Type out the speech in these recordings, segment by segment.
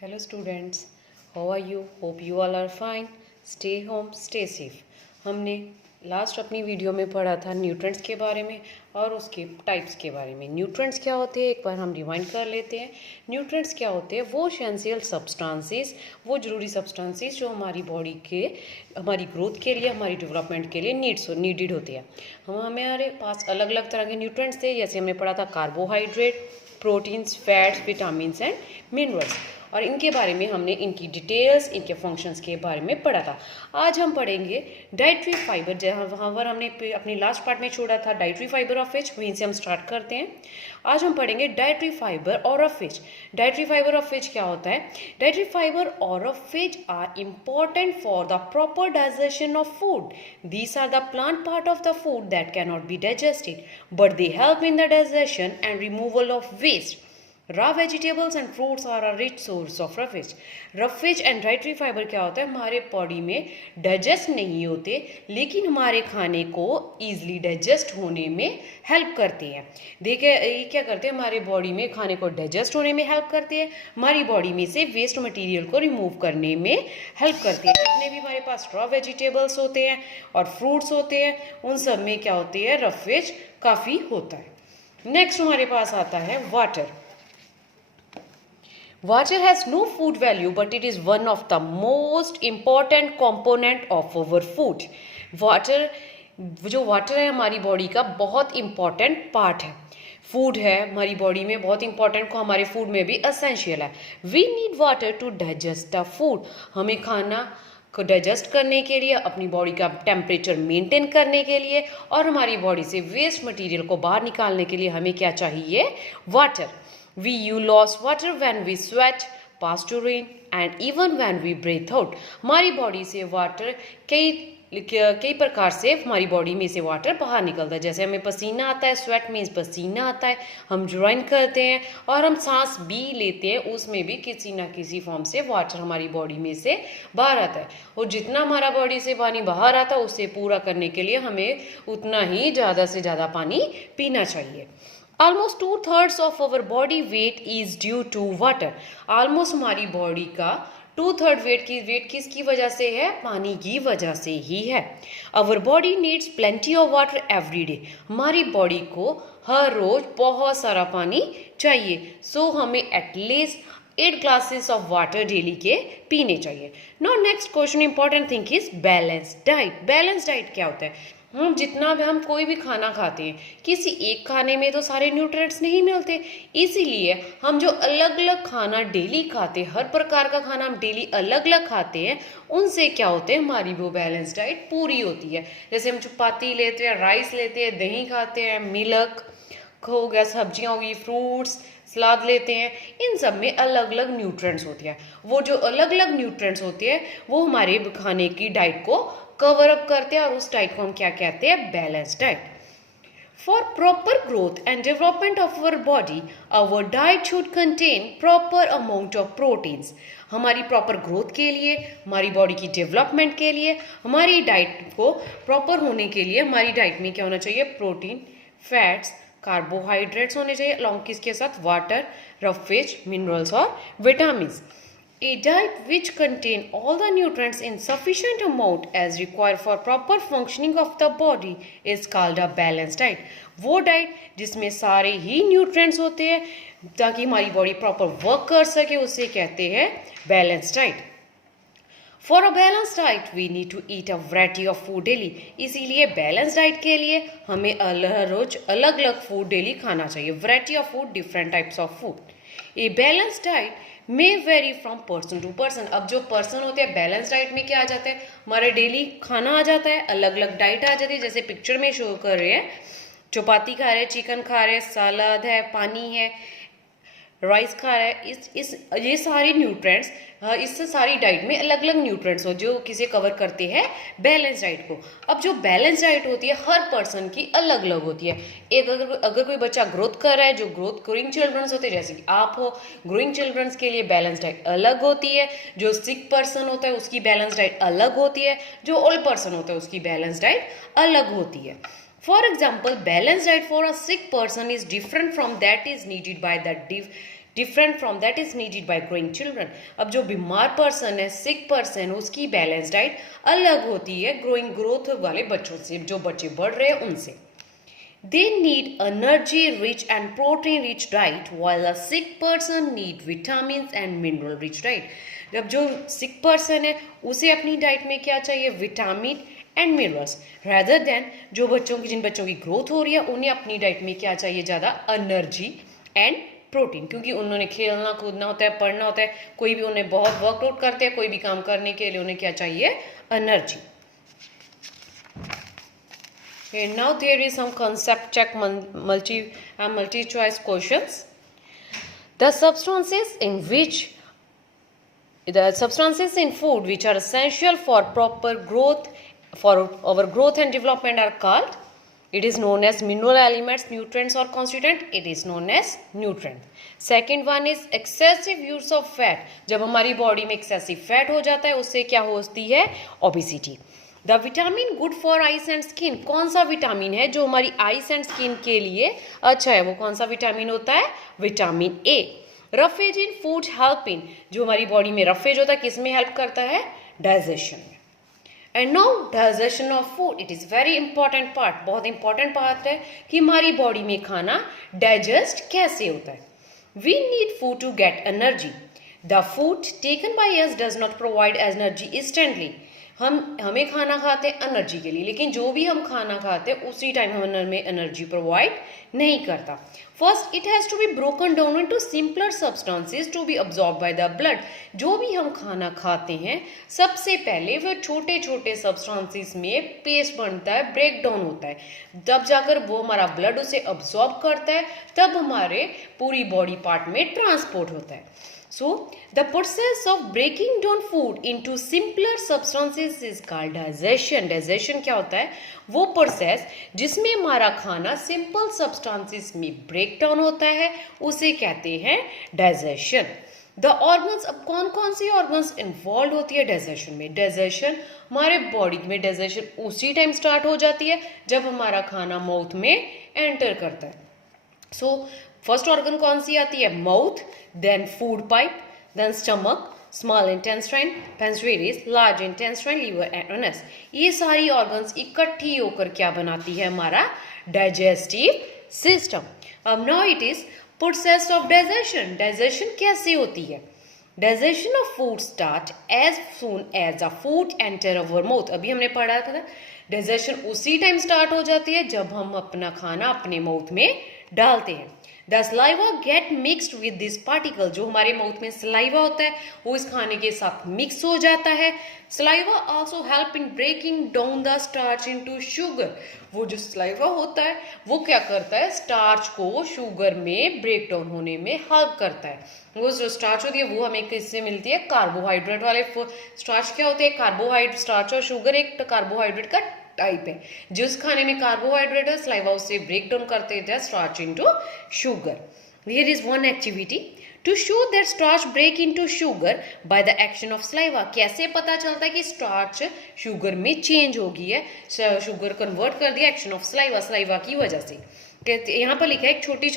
Hello students, how are you? Hope you all are fine. Stay home, stay safe. हमने last अपनी video में पढ़ा था nutrients के बारे में और उसके टाइप्स के बारे में। न्यूट्रेंट्स क्या होते हैं एक बार हम रिवाइंड कर लेते हैं। न्यूट्रेंट्स क्या होते हैं? वो एसेंशियल सब्सटेंसेस, वो जरूरी सब्सटेंसेस जो हमारी बॉडी के, हमारी ग्रोथ के लिए, हमारी डेवलपमेंट के लिए नीडेड होती है। हमारे पास अलग अलग तरह के न्यूट्रेंट्स थे, जैसे हमने पढ़ा था carbohydrate, proteins, fats, vitamins and minerals, और इनके बारे में हमने इनकी डिटेल्स, इनके फंक्शंस के बारे में पढ़ा था। आज हम पढ़ेंगे डाइटरी फाइबर, जहाँ वहाँ पर हमने अपनी लास्ट पार्ट में छोड़ा था डाइटरी फाइबर ऑफ फिश, वहीं से हम स्टार्ट करते हैं। आज हम पढ़ेंगे डाइटरी फाइबर और roughage. Dietary fibre roughage क्या होता है? डाइटरी फाइबर और roughage are important for the proper digestion of food. These are the plant part of the food that cannot be digested, but they help in the digestion and removal of waste. Raw vegetables and fruits are a rich source of rough fish. Rough fish and dietary fibre क्या होता है? हमारे body में digest नहीं होते, लेकिन हमारे खाने को ईजिली डाइजेस्ट होने में हेल्प करते हैं। देखिए ये क्या करते हैं? हमारे बॉडी में खाने को डाइजेस्ट होने में हेल्प करते हैं, हमारी बॉडी में से वेस्ट मटेरियल को रिमूव करने में हेल्प करते हैं। जितने भी हमारे पास रॉ वेजिटेबल्स होते हैं और फ्रूट्स होते हैं, उन सब में क्या होती है? रफ फिश काफ़ी होता है। नेक्स्ट हमारे पास आता है water. Water has no food value, but it is one of the most important component of our food. Water, जो वाटर है हमारी बॉडी का बहुत इंपॉर्टेंट पार्ट है, फूड है हमारी बॉडी में बहुत इंपॉर्टेंट, को हमारे फूड में भी असेंशियल है. We need water to digest the food. हमें खाना को डाइजेस्ट करने के लिए, अपनी बॉडी का टेम्परेचर मेंटेन करने के लिए और हमारी बॉडी से वेस्ट मटेरियल को बाहर निकालने के लिए हमें क्या चाहिए? Water. You lose water when we sweat, pass to urine, and even when we breathe out. हमारी बॉडी से वाटर कई प्रकार से हमारी बॉडी में से वाटर बाहर निकलता है. जैसे हमें पसीना आता है, स्वेट मीन्स पसीना आता है, हम ज्वाइन करते हैं और हम सांस भी लेते हैं, उसमें भी किसी ना किसी फॉर्म से वाटर हमारी बॉडी में से बाहर आता है. और जितना हमारा बॉडी से पानी बाहर आता है उसे पूरा करने के लिए हमें उतना ही ज़्यादा से ज़्यादा पानी पीना चाहिए. Almost 2/3 of our body weight is due to water. Almost हमारी बॉडी का 2/3 वेट किसकी वजह से है? पानी की वजह से ही है. Our body needs plenty of water every day. हमारी बॉडी को हर रोज बहुत सारा पानी चाहिए. सो हमें at least 8 glasses of water daily के पीने चाहिए. Now next question important thing is balanced diet. Balanced diet क्या होता है? हम जितना भी हम कोई भी खाना खाते हैं, किसी एक खाने में तो सारे न्यूट्रिएंट्स नहीं मिलते, इसीलिए हम जो अलग अलग खाना डेली खाते हैं, हर प्रकार का खाना हम डेली अलग अलग खाते हैं, उनसे क्या होते हैं? हमारी वो बैलेंस डाइट पूरी होती है. जैसे हम चपाती लेते हैं, राइस लेते हैं, दही खाते हैं, मिल्क हो गया, सब्जियां हो गई, फ्रूट्स, सलाद लेते हैं, इन सब में अलग अलग न्यूट्रिएंट्स होते हैं. वो जो अलग अलग न्यूट्रिएंट्स होते हैं वो हमारे खाने की डाइट को कवर अप करते हैं और उस डाइट को हम क्या कहते हैं? Balance diet. For proper growth and development of our body, our diet should contain proper amount of proteins. हमारी प्रॉपर ग्रोथ के लिए, हमारी बॉडी की डेवलपमेंट के लिए, हमारी डाइट को प्रॉपर होने के लिए हमारी डाइट में क्या होना चाहिए? प्रोटीन, फैट्स, कार्बोहाइड्रेट्स होने चाहिए, अलॉन्ग किसके साथ? वाटर, रफ फिश, मिनरल्स और vitamins. A diet which contain all the nutrients in sufficient amount as required for proper functioning of the body is called a balanced diet. वो diet जिसमें सारे ही nutrients होते हैं ताकि हमारी बॉडी प्रॉपर वर्क कर सके, उसे कहते हैं balanced diet. For a balance diet we need to eat a variety of food daily. इसीलिए बैलेंस डाइट के लिए हमें रोज अलग अलग फूड डेली खाना चाहिए. Variety of food, different types of food. A balance diet may vary from person to person. अब जो पर्सन होते हैं बैलेंस डाइट में क्या आ जाता है? हमारे डेली खाना आ जाता है, अलग अलग डाइट आ जाती है. जैसे पिक्चर में शो कर रहे हैं, चपाती खा रहे हैं, चिकन खा रहे हैं, सलाद है, पानी है, राइस खा रहा है. ये सारे न्यूट्रिएंट्स, इससे सारी डाइट में अलग अलग न्यूट्रिएंट्स हो जो किसे कवर करते हैं? बैलेंस डाइट को. अब जो बैलेंस डाइट होती है हर पर्सन की अलग अलग होती है. एक अगर कोई बच्चा ग्रोथ कर रहा है, जो ग्रोइंग चिल्ड्रंस होते हैं जैसे कि आप हो, ग्रोइंग चिल्ड्रंस के लिए बैलेंस डाइट अलग होती है. जो सिक पर्सन होता है उसकी बैलेंस डाइट अलग होती है. जो ओल्ड पर्सन होता है उसकी बैलेंस डाइट अलग होती है. For example, balanced diet for a sick person is different from that is needed by the different from that is needed bye growing children. अब जो बीमार पर्सन है, सिक पर्सन, उसकी बैलेंस डाइट अलग होती है ग्रोथ वाले बच्चों से, जो बच्चे बढ़ रहे हैं उनसे। They need energy rich and protein rich diet while a sick person need vitamins and mineral rich diet। जब जो सिक पर्सन है उसे अपनी डाइट में क्या चाहिए, vitamin and minerals, rather than जो जिन बच्चों की ग्रोथ हो रही है उन्हें अपनी डाइट में क्या चाहिए, ज़्यादा एनर्जी एंड प्रोटीन, क्योंकि उन्होंने खेलना कूदना होता है, पढ़ना होता है, कोई भी उन्हें बहुत वर्कआउट करते हैं, कोई भी काम करने के लिए उन्हें क्या चाहिए, energy. Okay, now there is some concept check multi choice questions. The substances in food which are essential for proper growth, for our growth and development are called, it is known as mineral elements, nutrients or constituent, it is known as nutrient. Second one is excessive use of fat। जब हमारी body में excessive fat हो जाता है उससे क्या होती है, obesity। The vitamin good for ice and skin. कौन सा विटामिन है जो हमारी आइस एंड स्किन के लिए अच्छा है, वो कौन सा विटामिन होता है, vitamin A. Roughage in food help in, जो हमारी बॉडी में रफेज होता है किस में हेल्प करता है, डाइजेशन में। And now digestion of food, it is very important part, बहुत इंपॉर्टेंट पार्ट है कि हमारी बॉडी में खाना डाइजेस्ट कैसे होता है। We need food to get energy. The food taken by us does not provide energy instantly. हमें खाना खाते हैं एनर्जी के लिए, लेकिन जो भी हम खाना खाते हैं उसी टाइम हमें एनर्जी प्रोवाइड नहीं करता। First it has to be broken down into simpler substances to be absorb by the blood. जो भी हम खाना खाते हैं सबसे पहले वो छोटे छोटे सब्सटेंसेस में पेस्ट बनता है, ब्रेक डाउन होता है, तब जाकर वो हमारा ब्लड उसे अब्जॉर्ब करता है, तब हमारे पूरी बॉडी पार्ट में ट्रांसपोर्ट होता है। So, the process of breaking down food into simpler substances is called digestion। Digestion क्या होता है, वो प्रोसेस जिसमें हमारा खाना सिंपल सब्सटेंसेस में ब्रेक डाउन होता है उसे कहते हैं डाइजेशन। द ऑर्गन्स, अब कौन कौन सी ऑर्गन्स इन्वॉल्व होती है डाइजेशन में। डाइजेशन हमारे बॉडी में डाइजेशन उसी टाइम स्टार्ट हो जाती है जब हमारा खाना माउथ में एंटर करता है। सो फर्स्ट ऑर्गन कौन सी आती है, mouth, then food pipe, then stomach, small intestine, pancreas, large intestine, liver and anus. ये सारी ऑर्गन्स इकट्ठी होकर क्या बनाती है, हमारा डाइजेस्टिव सिस्टम। अब now it is process of digestion. Digestion कैसे होती है, digestion of food start as soon as a food enter our mouth. अभी हमने पढ़ा था डाइजेशन उसी टाइम स्टार्ट हो जाती है जब हम अपना खाना अपने माउथ में डालते हैं। The saliva get mixed with this particle, जो हमारे माउथ में सलाइवा होता है वो इस खाने के साथ मिक्स हो जाता है। Saliva also help in breaking down the starch into sugar. वो जो सलाइवा होता है वो क्या करता है, स्टार्च को शुगर में ब्रेक डाउन होने में हेल्प करता है। वो जो स्टार्च होती है वो हमें किससे मिलती है, कार्बोहाइड्रेट वाले। स्टार्च क्या होते हैं, कार्बोहाइड्रेट। स्टार्च और शुगर एक कार्बोहाइड्रेट का टाइप है। जिस खाने में कार्बोहाइड्रेट है सलाइवा उससे ब्रेक डाउन करते हैं starch into sugar. Here is one activity to show that starch break into sugar by the action of saliva. कैसे पता चलता है कि स्टार्च शुगर में चेंज हो गई है, शुगर कन्वर्ट कर दिया एक्शन ऑफ सलाइवा, सलाइवा की वजह से। यहाँ पर लिखा है छोटे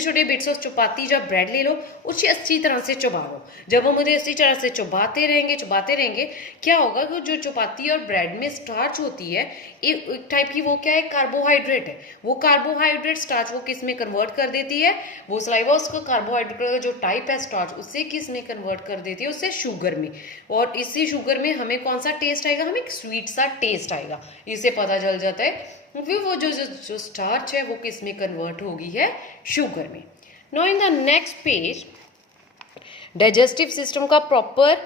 छोटे बिट्स ऑफ चपाती या ब्रेड ले लो, उसे अच्छी तरह से चबा लो। जब हम उन्हें अच्छी तरह से चबाते रहेंगे क्या होगा कि जो चपाती और ब्रेड में स्टार्च होती है एक टाइप की, वो क्या है, कार्बोहाइड्रेट है। वो कार्बोहाइड्रेट स्टार्च वो किस में कन्वर्ट कर देती है, वो सलाइवा उसको कार्बोहाइड्रेट का जो टाइप है स्टार्च उससे किस में कन्वर्ट कर देती है, उससे शुगर में। और इसी शुगर में हमें कौन सा टेस्ट आएगा, हमें एक स्वीट सा टेस्ट आएगा। इससे पता चल जाता है फिर वो जो स्टार्च है वो किस में कन्वर्ट होगी है, शुगर में। Now in the next page digestive system का प्रॉपर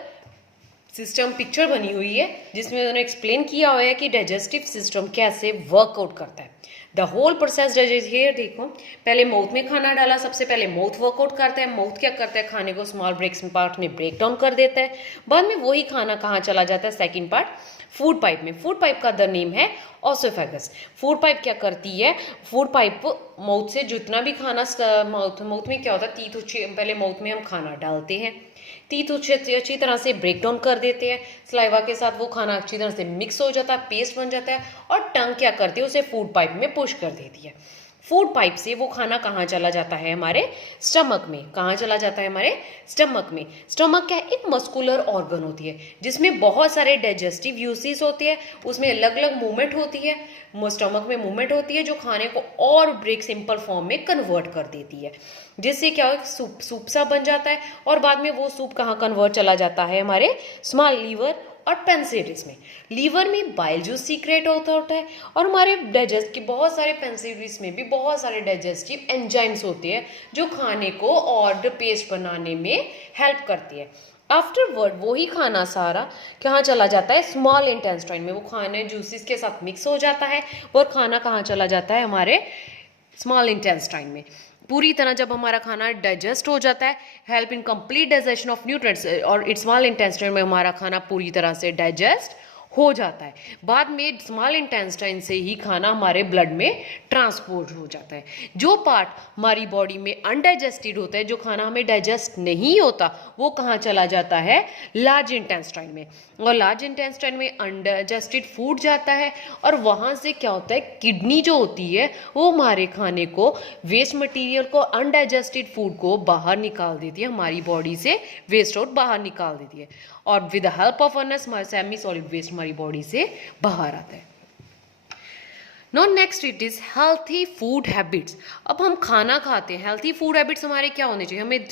सिस्टम पिक्चर बनी हुई है जिसमें उन्होंने एक्सप्लेन किया हुआ है कि डाइजेस्टिव सिस्टम कैसे वर्कआउट करता है। द होल प्रोसेस हियर देखो, पहले माउथ में खाना डाला, सबसे पहले माउथ वर्कआउट करता है। माउथ क्या करता है, खाने को स्मॉल ब्रेक्स पार्ट में ब्रेक डाउन कर देता है। बाद में वही खाना कहाँ चला जाता है, सेकेंड पार्ट फूड पाइप में। फूड पाइप का द नेम है ओसोफेगस। फूड पाइप क्या करती है, फूड पाइप माउथ से जितना भी खाना माउथ में क्या होता है, पहले माउथ में हम खाना डालते हैं, टीथ अच्छी तरह से ब्रेक डाउन कर देते हैं, सलाइवा के साथ वो खाना अच्छी तरह से मिक्स हो जाता है, पेस्ट बन जाता है, और टंग क्या करती है, उसे फूड पाइप में पुश कर देती है। फूड पाइप से वो खाना कहाँ चला जाता है, हमारे स्टमक में। कहाँ चला जाता है, हमारे स्टमक में। स्टमक क्या है, एक मस्कुलर ऑर्गन होती है जिसमें बहुत सारे डाइजेस्टिव यूसेस होती है, उसमें अलग अलग मूवमेंट होती है, स्टमक में मूवमेंट होती है जो खाने को और ब्रेक सिंपल फॉर्म में कन्वर्ट कर देती है, जिससे क्या हो, सूप सूप सा बन जाता है। और बाद में वो सूप कहाँ कन्वर्ट चला जाता है, हमारे स्मॉल लीवर और पेंसिलिस में। लीवर में बाइल जूस सीक्रेट होता है और हमारे डाइजेस्ट के बहुत सारे पेंसिलिस में भी बहुत सारे डाइजेस्टिव एंजाइम्स होते हैं जो खाने को और पेस्ट बनाने में हेल्प करती है। आफ्टरवर्ड वही खाना सारा कहाँ चला जाता है, स्मॉल इंटेस्टाइन में। वो खाने जूसेस के साथ मिक्स हो जाता है और खाना कहाँ चला जाता है, हमारे स्मॉल इंटेस्टाइन में। पूरी तरह जब हमारा खाना डाइजेस्ट हो जाता है, help in complete digestion of nutrients, और इट स्मॉल इंटेस्टाइन में हमारा खाना पूरी तरह से डाइजेस्ट हो जाता है। बाद में स्मॉल इंटेस्टाइन से ही खाना हमारे ब्लड में ट्रांसपोर्ट हो जाता है। जो पार्ट हमारी बॉडी में अनडाइजेस्टेड होता है, जो खाना हमें डाइजेस्ट नहीं होता, वो कहाँ चला जाता है, लार्ज इंटेस्टाइन में। और लार्ज इंटेस्टाइन में अनडाइजेस्टेड फूड जाता है और वहाँ से क्या होता है, किडनी जो होती है वो हमारे खाने को, वेस्ट मटेरियल को, अनडाइजेस्टेड फूड को बाहर निकाल देती है, हमारी बॉडी से वेस्ट आउट बाहर निकाल देती है। और with the help of anus हमारे सेमी सॉलिड वेस्ट हमारी बॉडी से बाहर आता है। No next it is healthy food habits. अब हम खाना खाते हैं, हेल्थी फूड हैबिट्स हमारे क्या होने चाहिए, हमें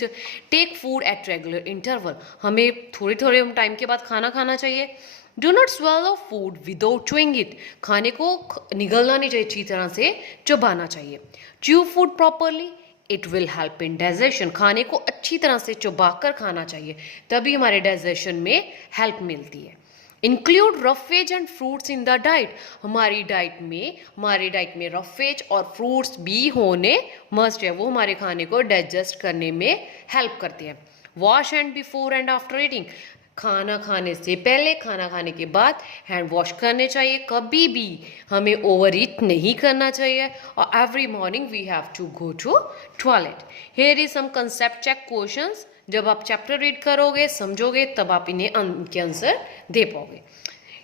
take food at regular interval, हमें थोड़े थोड़े टाइम के बाद खाना खाना चाहिए। Do not swallow food without chewing it, खाने को निगलना नहीं चाहिए, अच्छी तरह से चबाना चाहिए। Chew food properly, it will help in digestion, खाने को अच्छी तरह से चबाकर खाना चाहिए, तभी हमारे डाइजेशन में हेल्प मिलती है। Include roughage and fruits in the diet, हमारे डाइट में रफ वेज और फ्रूट्स भी होने मस्ट है, वो हमारे खाने को डाइजेस्ट करने में हेल्प करते हैं। Wash hand before and after eating, खाना खाने से पहले, खाना खाने के बाद हैंड वॉश करने चाहिए, कभी भी हमें ओवर ईट नहीं करना चाहिए। और every morning we have to go to toilet. Here is some concept check questions, जब आप चैप्टर रीड करोगे, समझोगे, तब आप इन्हें इनके आंसर दे पाओगे।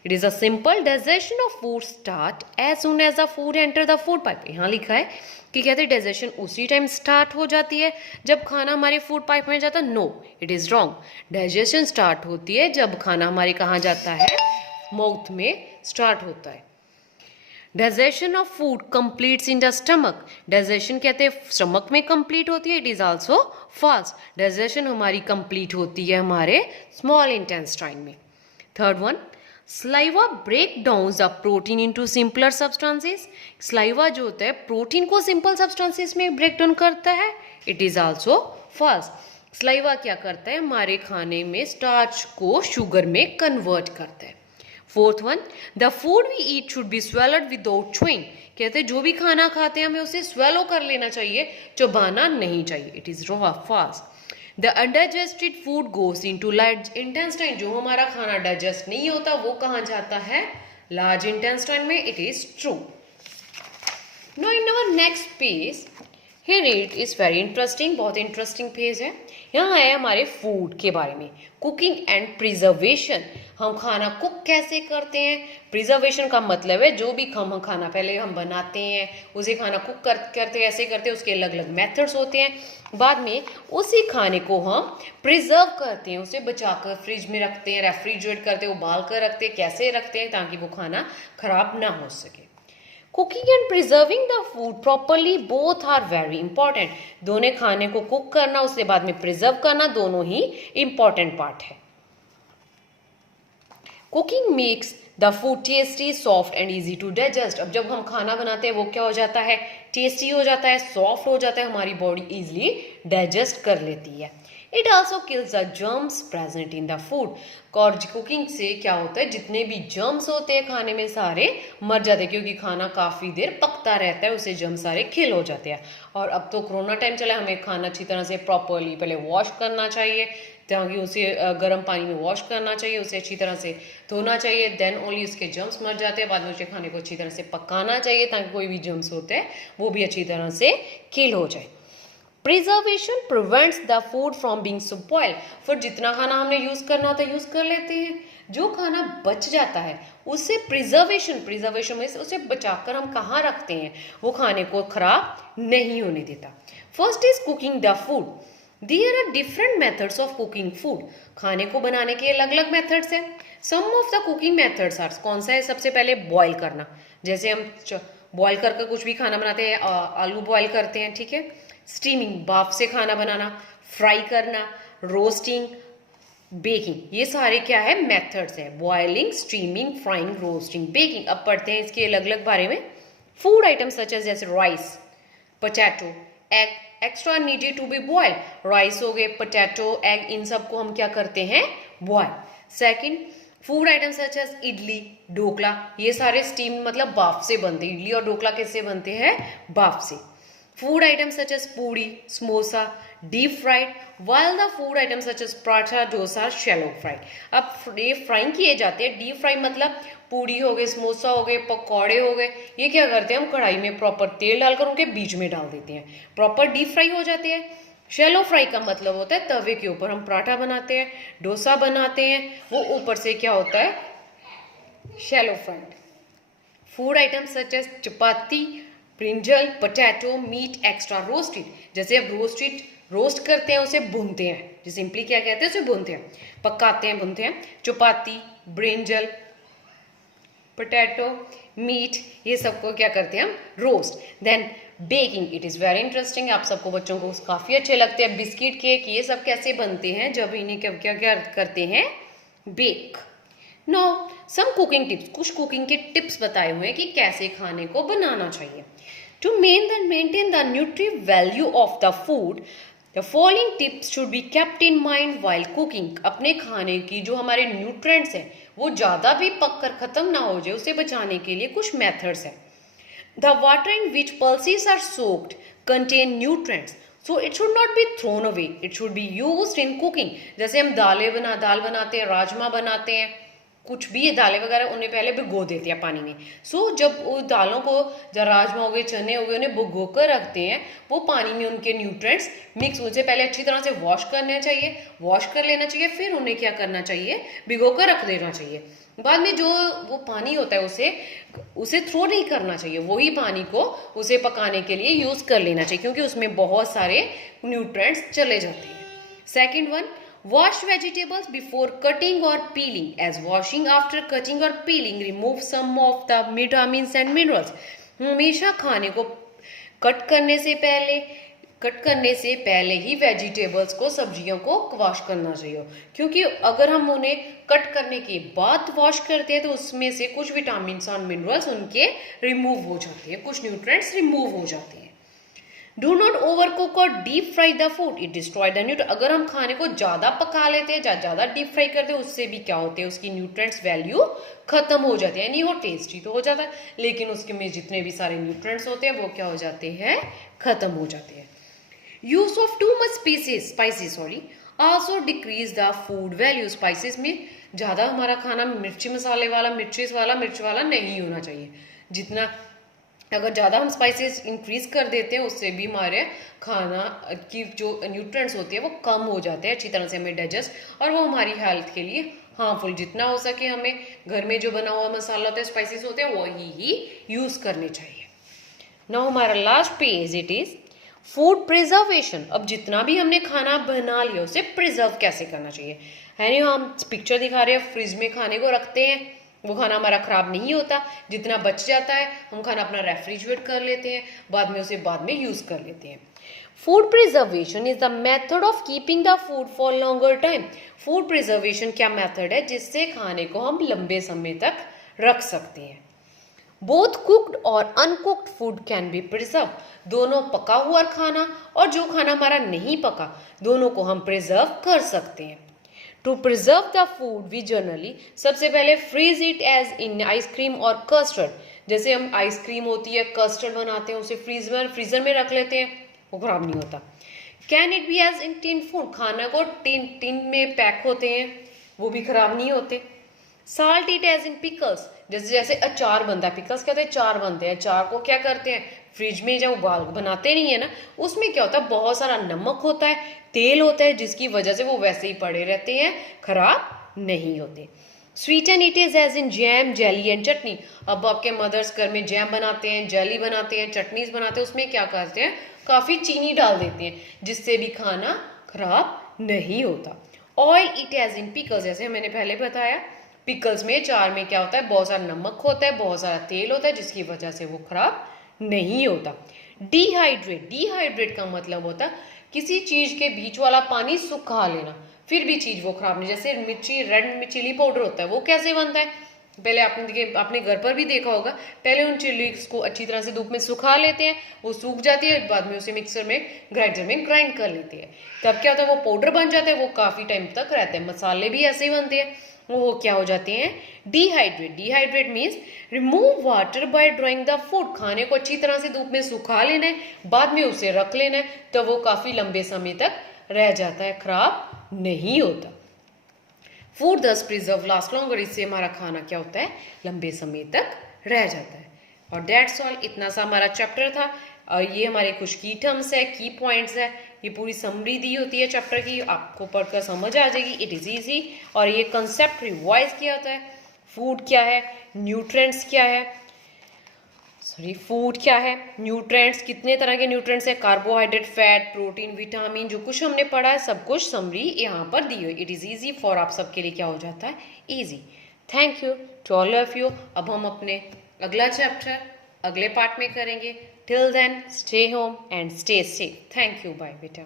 It is a simple digestion of food start as soon as the food enter the food pipe. यहाँ लिखा है कि कहते हैं डाइजेशन उसी टाइम स्टार्ट हो जाती है जब खाना हमारे फूड पाइप में जाता है। No, it is wrong. Digestion start होती है जब खाना हमारे कहाँ जाता है, माउथ में स्टार्ट होता है। Digestion of food completes in the stomach, digestion कहते हैं स्टमक में कंप्लीट होती है। It is also false, digestion हमारी कंप्लीट होती है हमारे स्मॉल इंटेस्टाइन में। Third one, saliva break down the protein into simpler substances, saliva जो होता है प्रोटीन को सिंपल सब्सटेंसेस में ब्रेक डाउन करता है। It is also false, saliva क्या करता है, हमारे खाने में स्टार्च को शुगर में कन्वर्ट करता है। Fourth one, the food we eat should be swallowed without chewing, कहते हैं जो भी खाना खाते हैं हमें उसे स्वेलो कर लेना चाहिए, चबाना नहीं चाहिए। It is false. The undigested food goes into large intestine, जो हमारा खाना डाइजेस्ट नहीं होता वो कहाँ जाता है, लार्ज इंटेस्टाइन में। It is true. Now in our next page, here it is very interesting, बहुत इंटरेस्टिंग पेज है। यहाँ है हमारे फूड के बारे में, कुकिंग एंड प्रिजर्वेशन, हम खाना कुक कैसे करते हैं। प्रिजर्वेशन का मतलब है जो भी हम खाना पहले हम बनाते हैं उसे खाना कुक करते ऐसे करते हैं, उसके अलग अलग मेथड्स होते हैं। बाद में उसी खाने को हम प्रिजर्व करते हैं, उसे बचाकर फ्रिज में रखते हैं, रेफ्रिजरेट करते हैं, उबाल कर रखते हैं, कैसे रखते हैं ताकि वो खाना खराब ना हो सके। Cooking and preserving the food properly both are very important, दोनों खाने को कुक करना उसके बाद में प्रिजर्व करना दोनों ही इंपॉर्टेंट पार्ट है। Cooking makes the food tasty, soft and easy to digest, अब जब हम खाना बनाते हैं वो क्या हो जाता है, टेस्टी हो जाता है, सॉफ्ट हो जाता है, हमारी बॉडी इजिली डाइजेस्ट कर लेती है। It also kills the germs present in the food, और कुकिंग से क्या होता है, जितने भी जर्म्स होते हैं खाने में सारे मर जाते हैं, क्योंकि खाना काफ़ी देर पकता रहता है, उससे जर्म्स सारे किल हो जाते हैं। और अब तो कोरोना टाइम चला, हमें खाना अच्छी तरह से प्रॉपरली पहले वॉश करना चाहिए, ताकि उसे गर्म पानी में वॉश करना चाहिए, उसे अच्छी तरह से धोना चाहिए, देन ओनली उसके जर्म्स मर जाते हैं। बाद में उसे खाने को अच्छी तरह से पकाना चाहिए ताकि कोई भी जर्म्स होते हैं वो भी अच्छी तरह से किल हो जाए। Preservation prevents the food from being spoiled. फिर जितना खाना हमने यूज करना होता है यूज कर लेते हैं, जो खाना बच जाता है उसे प्रिजर्वेशन में से उसे बचाकर हम कहाँ रखते हैं, वो खाने को खराब नहीं होने देता। First is cooking the food. There are different methods of cooking food. खाने को बनाने के अलग अलग मेथड्स हैं। Some of the cooking methods are, कौन सा है? सबसे पहले बॉयल करना, जैसे हम बॉयल करके कुछ भी खाना बनाते हैं, आलू बॉयल करते हैं, ठीक है। स्टीमिंग, भाप से खाना बनाना। फ्राई करना, रोस्टिंग, बेकिंग, ये सारे क्या है? मेथड्स हैं। Boiling, steaming, frying, roasting, baking. अब पढ़ते हैं इसके अलग अलग बारे में। फूड आइटम्स सच एज जैसे rice, potato, egg extra needed to be boil. Rice हो गए, पोटैटो, एग, इन सबको हम क्या करते हैं? Boil. Second, food items such as idli, dhokla, ये सारे स्टीम मतलब भाप से बनते हैं। इडली और ढोकला किससे बनते हैं? भाप से। Food items such as puri, samosa, deep fried, while the food items such as paratha, dosa are shallow fried. अब ये फ्राइंग किए जाते हैं। डीप फ्राई मतलब पूड़ी हो गए, समोसा हो गए, पकौड़े हो गए, ये क्या करते हैं? हम कढ़ाई में प्रॉपर तेल डालकर उनके बीच में डाल देते हैं, प्रॉपर डीप फ्राई हो जाते हैं। शैलो फ्राई का मतलब होता है तवे के ऊपर हम पराठा बनाते हैं, डोसा बनाते हैं, वो ऊपर से क्या होता है? Shallow fried. Food items such as chapati, brinjal, potato, meat extra roasted, जैसे अब रोस्ट करते हैं उसे भूनते हैं, जो सिंपली क्या कहते हैं? उसे भूनते हैं, पकाते हैं, भूनते हैं। चपाती, ब्रिंजल, पोटैटो, मीट, ये सबको क्या करते हैं हम? Roast. Then baking, it is very interesting, आप सबको बच्चों को काफ़ी अच्छे लगते हैं। बिस्किट, केक, ये सब कैसे बनते हैं? जब इन्हें क्या क्या क्या करते हैं? Bake. No some cooking tips, कुछ कुकिंग के टिप्स बताए हुए हैं कि कैसे खाने को बनाना चाहिए। To maintain the nutritive value of the food, the following tips should be kept in mind while cooking. अपने खाने की जो हमारे न्यूट्रिएंट्स हैं वो ज़्यादा भी पक कर ख़त्म ना हो जाए, उसे बचाने के लिए कुछ मेथड्स हैं। The water in which pulses are soaked contain nutrients, so it should not be thrown away. It should be used in cooking. जैसे हम दाल बनाते हैं, राजमा बनाते हैं, कुछ भी दालें वगैरह उन्हें पहले भिगो देते हैं पानी में। जब वो दालों को, जब राजमा हो गए, चने हो गए, उन्हें भिगो कर रखते हैं, वो पानी में उनके न्यूट्रिएंट्स मिक्स, उनसे पहले अच्छी तरह से वॉश करना चाहिए, वॉश कर लेना चाहिए, फिर उन्हें क्या करना चाहिए? भिगो कर रख देना चाहिए। बाद में जो वो पानी होता है उसे थ्रो नहीं करना चाहिए, वही पानी को उसे पकाने के लिए यूज कर लेना चाहिए, क्योंकि उसमें बहुत सारे न्यूट्रिएंट्स चले जाते हैं। Second one, wash vegetables before cutting or peeling, as washing after cutting or peeling remove some of the vitamins and minerals. हमेशा खाने को कट करने से पहले ही वेजिटेबल्स को, सब्जियों को वॉश करना चाहिए, क्योंकि अगर हम उन्हें कट करने के बाद वॉश करते हैं तो उसमें से कुछ विटामिन और मिनरल्स उनके रिमूव हो जाते हैं, कुछ न्यूट्रिएंट्स रिमूव हो जाते हैं। डू नॉट ओवर कुक और deep fry the food, it destroy the nutrient. अगर हम खाने को ज़्यादा पका लेते हैं, ज़्यादा डीप फ्राई करते हैं, उससे भी क्या होते हैं? उसकी न्यूट्रिएंट्स वैल्यू खत्म हो जाती है। यानी वो टेस्टी तो हो जाता है, लेकिन उसके में जितने भी सारे न्यूट्रिएंट्स होते हैं वो क्या हो जाते हैं? खत्म हो जाते हैं। Use of too much spices also decrease the food value. Spices में ज़्यादा हमारा खाना मिर्च वाला नहीं होना चाहिए। जितना अगर ज़्यादा हम स्पाइसेस इंक्रीज कर देते हैं, उससे भी हमारे खाना की जो न्यूट्रिएंट्स होते हैं वो कम हो जाते हैं, अच्छी तरह से हमें डाइजेस्ट, और वो हमारी हेल्थ के लिए हार्मफुल। जितना हो सके हमें घर में जो बना हुआ मसाला होता है, स्पाइसेस होते हैं, वही ही यूज़ करने चाहिए। नाउ हमारा last page it is food preservation. अब जितना भी हमने खाना बना लिया उसे प्रिजर्व कैसे करना चाहिए, है ना? हम पिक्चर दिखा रहे हैं, फ्रिज में खाने को रखते हैं, वो खाना हमारा खराब नहीं होता, जितना बच जाता है हम खाना अपना रेफ्रिजरेट कर लेते हैं, बाद में यूज कर लेते हैं। Food preservation is the method of keeping the food for longer time. Food preservation क्या मेथड है जिससे खाने को हम लंबे समय तक रख सकते हैं। बोथ कुक्ड और uncooked food can be preserve. दोनों पका हुआ खाना और जो खाना हमारा नहीं पका, दोनों को हम प्रिजर्व कर सकते हैं। To preserve the food we generally, सबसे पहले freeze it as in ice cream और कस्टर्ड। जैसे हम आइसक्रीम होती है, कस्टर्ड बनाते हैं, उसे फ्रीजर में रख लेते हैं, वो खराब नहीं होता। Can it be as in tin food, खाना को टिन में पैक होते हैं, वो भी खराब नहीं होते। Salt it as in pickles, जैसे अचार बनता है, पिकल्स क्या होते हैं? अचार बनते हैं, अचार को क्या करते हैं? फ्रिज में जब उबाल बनाते नहीं है ना, उसमें क्या होता है, बहुत सारा नमक होता है, तेल होता है, जिसकी वजह से वो वैसे ही पड़े रहते हैं, खराब नहीं होते। Sweeten it is as in jam, jelly and chutney. अब आपके मदर्स घर में जैम बनाते हैं, जेली बनाते हैं, चटनीज बनाते हैं, उसमें क्या करते हैं, काफ़ी चीनी डाल देते हैं, जिससे भी खाना खराब नहीं होता। Oil it as in pickles, जैसे मैंने पहले बताया, पिकल्स में, चार में क्या होता है, बहुत सारा नमक होता है, बहुत सारा तेल होता है, जिसकी वजह से वो खराब नहीं होता। डिहाइड्रेट, डिहाइड्रेट का मतलब होता है किसी चीज के बीच वाला पानी सुखा लेना, फिर भी चीज वो खराब नहीं। जैसे मिर्ची, रेड चिली पाउडर होता है, वो कैसे बनता है, पहले आपने घर पर भी देखा होगा, पहले उन चिलीज को अच्छी तरह से धूप में सुखा लेते हैं, वो सूख जाती है, बाद में उसे मिक्सर में, ग्राइंडर में ग्राइंड कर लेते हैं, तब क्या होता है, वो पाउडर बन जाता है, वो काफी टाइम तक रहते हैं। मसाले भी ऐसे ही बनते हैं, वो क्या हो जाते हैं, dehydrate. Dehydrate means remove water by drawing the food, खाने को अच्छी तरह से धूप में सुखा लेना है, बाद में उसे रख लेना है, तो वो काफी लंबे समय तक रह जाता है, खराब नहीं होता। फूड दस प्रिजर्व लास्ट लॉन्गर, इससे हमारा खाना क्या होता है, लंबे समय तक रह जाता है। और दैट्स ऑल, इतना सा हमारा चैप्टर था। और ये हमारे कुछ की टर्म्स है, की पॉइंट्स है, ये पूरी समरी दी होती है चैप्टर की, आपको पढ़कर समझ आ जाएगी, इट इज़ ईजी। और ये कंसेप्ट रिवाइज किया होता है, फूड क्या है, न्यूट्रेंट्स क्या है, फूड क्या है, न्यूट्रेंट्स, कितने तरह के न्यूट्रेंट्स है, कार्बोहाइड्रेट, फैट, प्रोटीन, विटामिन, जो कुछ हमने पढ़ा है सब कुछ समरी यहाँ पर दी हुई। इट इज़ ईजी फॉर आप सबके लिए क्या हो जाता है, easy. Thank you to all of you. अब हम अपने अगला चैप्टर अगले पार्ट में करेंगे। Till then stay home and stay safe. Thank you, bye बेटा।